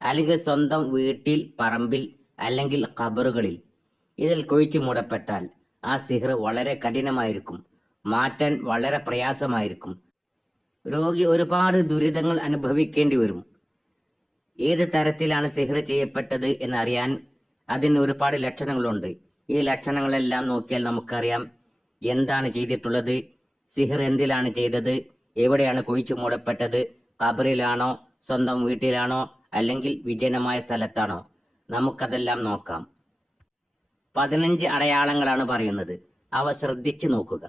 അല്ലെങ്കിൽ സ്വന്തം വീട്ടിൽ, പറമ്പിൽ അല്ലെങ്കിൽ ഖബറുകളിൽ ഇതിൽ കുഴിച്ചു മൂടപ്പെട്ടാൽ ആ സിഹർ വളരെ കഠിനമായിരിക്കും, മാറ്റാൻ വളരെ പ്രയാസമായിരിക്കും. രോഗി ഒരുപാട് ദുരിതങ്ങൾ അനുഭവിക്കേണ്ടി വരും. ഏത് തരത്തിലാണ് സിഹർ ചെയ്യപ്പെട്ടത് എന്നറിയാൻ അതിന് ഒരുപാട് ലക്ഷണങ്ങളുണ്ട്. ഈ ലക്ഷണങ്ങളെല്ലാം നോക്കിയാൽ നമുക്കറിയാം എന്താണ് ചെയ്തിട്ടുള്ളത്, സിഹർ എന്തിലാണ് ചെയ്തത്, എവിടെയാണ് കുഴിച്ചു മൂടപ്പെട്ടത്, ഖബറിലാണോ, സ്വന്തം വീട്ടിലാണോ, അല്ലെങ്കിൽ വിജനമായ സ്ഥലത്താണോ. നമുക്കതെല്ലാം നോക്കാം. 15 അടയാളങ്ങളാണ് പറയുന്നത്. അവ ശ്രദ്ധിച്ചു നോക്കുക.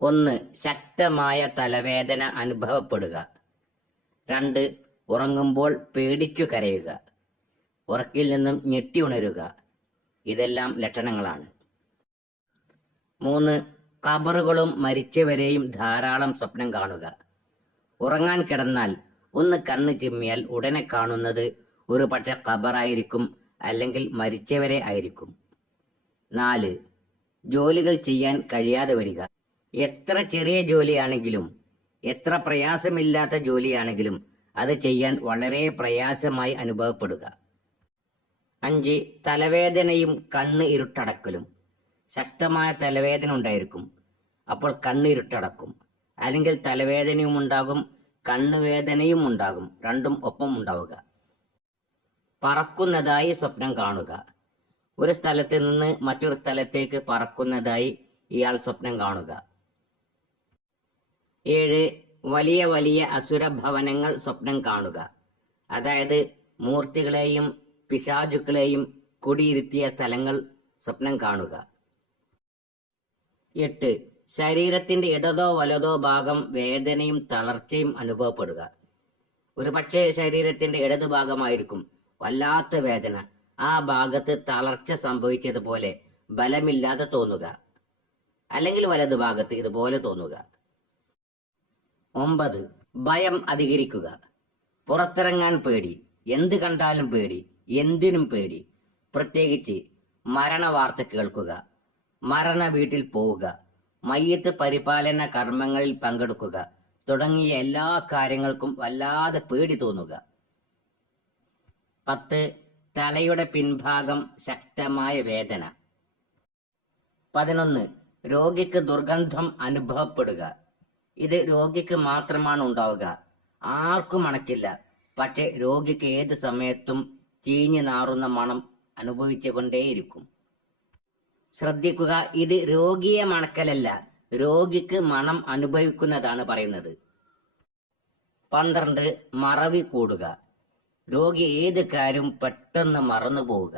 1. ശക്തമായ തലവേദന അനുഭവപ്പെടുക. 2. ഉറങ്ങുമ്പോൾ പേടിച്ചു കരയുക, ഉറക്കിൽ നിന്നും ഞെട്ടി ഉണരുക. ഇതെല്ലാം ലക്ഷണങ്ങളാണ്. 3. ഖബറുകളും മരിച്ചവരെയും ധാരാളം സ്വപ്നം കാണുക. ഉറങ്ങാൻ കിടന്നാൽ ഒന്ന് കണ്ണ് ചിമ്മിയാൽ ഉടനെ കാണുന്നത് ഒരു പക്ഷേ ഖബറായിരിക്കും, അല്ലെങ്കിൽ മരിച്ചവരെ ആയിരിക്കും. 4. ജോലികൾ ചെയ്യാൻ കഴിയാതെ വരിക. എത്ര ചെറിയ ജോലിയാണെങ്കിലും, എത്ര പ്രയാസമില്ലാത്ത ജോലിയാണെങ്കിലും അത് ചെയ്യാൻ വളരെ പ്രയാസമായി അനുഭവപ്പെടുക. 5. തലവേദനയും കണ്ണ് ഇരുട്ടടക്കലും. ശക്തമായ തലവേദന ഉണ്ടായിരിക്കും, അപ്പോൾ കണ്ണ് ഇരുട്ടടക്കും. അല്ലെങ്കിൽ തലവേദനയും ഉണ്ടാകും, കണ്ണുവേദനയും ഉണ്ടാകും, രണ്ടും ഒപ്പം ഉണ്ടാവുക. പറക്കുന്നതായി സ്വപ്നം കാണുക. ഒരു സ്ഥലത്ത് നിന്ന് മറ്റൊരു സ്ഥലത്തേക്ക് പറക്കുന്നതായി ഇയാൾ സ്വപ്നം കാണുക. 7. വലിയ വലിയ അസുരഭവനങ്ങൾ സ്വപ്നം കാണുക. അതായത് മൂർത്തികളെയും പിശാചുക്കളെയും കുടിയിരുത്തിയ സ്ഥലങ്ങൾ സ്വപ്നം കാണുക. 8. ശരീരത്തിന്റെ ഇടതോ വലതോ ഭാഗം വേദനയും തളർച്ചയും അനുഭവപ്പെടുക. ഒരുപക്ഷെ ശരീരത്തിന്റെ ഇടതു ഭാഗമായിരിക്കും വല്ലാത്ത വേദന, ആ ഭാഗത്ത് തളർച്ച സംഭവിച്ചതുപോലെ ബലമില്ലാതെ തോന്നുക. അല്ലെങ്കിൽ വലതു ഭാഗത്ത് ഇതുപോലെ തോന്നുക. 9. ഭയം അധികരിക്കുക. പുറത്തിറങ്ങാൻ പേടി, എന്ത് കണ്ടാലും പേടി, എന്തിനും പേടി. പ്രത്യേകിച്ച് മരണ വാർത്ത കേൾക്കുക, മരണ വീട്ടിൽ പോവുക, മയ്യത്ത് പരിപാലന കർമ്മങ്ങളിൽ പങ്കെടുക്കുക തുടങ്ങിയ എല്ലാ കാര്യങ്ങൾക്കും വല്ലാതെ പേടി തോന്നുക. 10. തലയുടെ പിൻഭാഗം ശക്തമായ വേദന. 11. രോഗിക്ക് ദുർഗന്ധം അനുഭവപ്പെടുക. ഇത് രോഗിക്ക് മാത്രമാണ് ഉണ്ടാവുക, ആർക്കും മണക്കില്ല. പക്ഷെ രോഗിക്ക് ഏത് സമയത്തും ചീഞ്ഞു നാറുന്ന മണം അനുഭവിച്ചുകൊണ്ടേയിരിക്കും. ശ്രദ്ധിക്കുക, ഇത് രോഗിയെ മണക്കലല്ല, രോഗിക്ക് മണം അനുഭവിക്കുന്നതാണ് പറയുന്നത്. 12. മറവി കൂടുക. രോഗി ഏത് കാര്യവും പെട്ടെന്ന് മറന്നു പോവുക.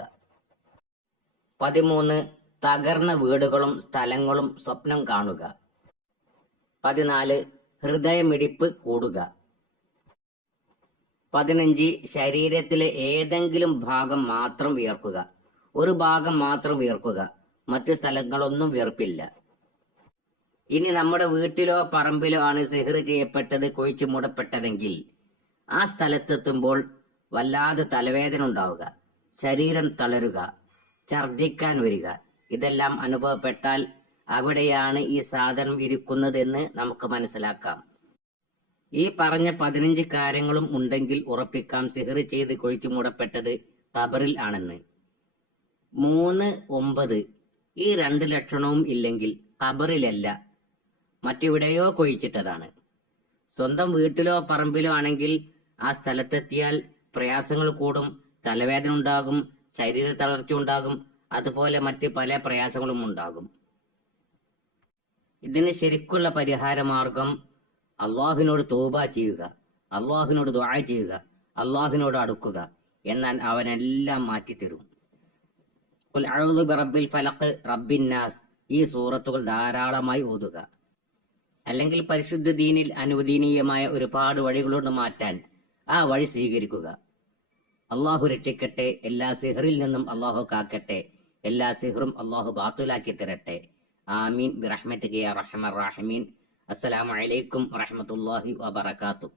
13. തകർന്ന വീടുകളും സ്ഥലങ്ങളും സ്വപ്നം കാണുക. 14. ഹൃദയമിടിപ്പ് കൂടുക. 15. ശരീരത്തിലെ ഏതെങ്കിലും ഭാഗം മാത്രം വിയർക്കുക. ഒരു ഭാഗം മാത്രം വിയർക്കുക, മറ്റ് സ്ഥലങ്ങളൊന്നും വിയർപ്പില്ല. ഇനി നമ്മുടെ വീട്ടിലോ പറമ്പിലോ ആണ് സിഹർ ചെയ്യപ്പെട്ടത്, കുഴിച്ചു മൂടപ്പെട്ടതെങ്കിൽ ആ സ്ഥലത്തെത്തുമ്പോൾ വല്ലാതെ തലവേദന ഉണ്ടാവുക, ശരീരം തളരുക, ഛർദ്ദിക്കാൻ വരിക. ഇതെല്ലാം അനുഭവപ്പെട്ടാൽ അവിടെയാണ് ഈ സാധനം ഇരിക്കുന്നതെന്ന് നമുക്ക് മനസ്സിലാക്കാം. ഈ പറഞ്ഞ 15 കാര്യങ്ങളും ഉണ്ടെങ്കിൽ ഉറപ്പിക്കാം സിഹർ ചെയ്ത് കുഴിച്ചു മൂടപ്പെട്ടത് ഖബറിൽ ആണെന്ന്. 3, 9 ഈ 2 ലക്ഷണവും ഇല്ലെങ്കിൽ ഖബറിലല്ല, മറ്റെവിടെയോ കുഴിച്ചിട്ടതാണ്. സ്വന്തം വീട്ടിലോ പറമ്പിലോ ആണെങ്കിൽ ആ സ്ഥലത്തെത്തിയാൽ പ്രയാസങ്ങൾ കൂടും, തലവേദന ഉണ്ടാകും, ശരീര തളർച്ച ഉണ്ടാകും, അതുപോലെ മറ്റ് പല പ്രയാസങ്ങളും ഉണ്ടാകും. ഇതിന് ശരിക്കുള്ള പരിഹാര മാർഗം അള്ളാഹുവിനോട് തൗബ ചെയ്യുക, അള്ളാഹുവിനോട് ദുആ ചെയ്യുക, അള്ളാഹുവിനോട് അടുക്കുക. എന്നാൽ അവനെല്ലാം മാറ്റിത്തരും. ഖുൽ അഊദു ബിറബ്ബിൽ ഫലഖ്, റബ്ബിൻ നാസ് ഈ സൂറത്തുകൾ ധാരാളമായി ഓതുക. അല്ലെങ്കിൽ പരിശുദ്ധ ദീനിൽ അനുവദനീയമായ ഒരുപാട് വഴികളോട് മാറ്റാൻ ആ വഴി സ്വീകരിക്കുക. അള്ളാഹു രക്ഷിക്കട്ടെ, എല്ലാ സിഹറിൽ നിന്നും അള്ളാഹു കാക്കട്ടെ, എല്ലാ സിഹറും അള്ളാഹു ബാത്തുലാക്കി തരട്ടെ. ആമീൻ ബിറഹ്മതിക യാ അർഹമർ റഹീമീൻ. അസ്സലാമു അലൈക്കും വറഹ്മത്തുള്ളാഹി വബറകാതുഹു.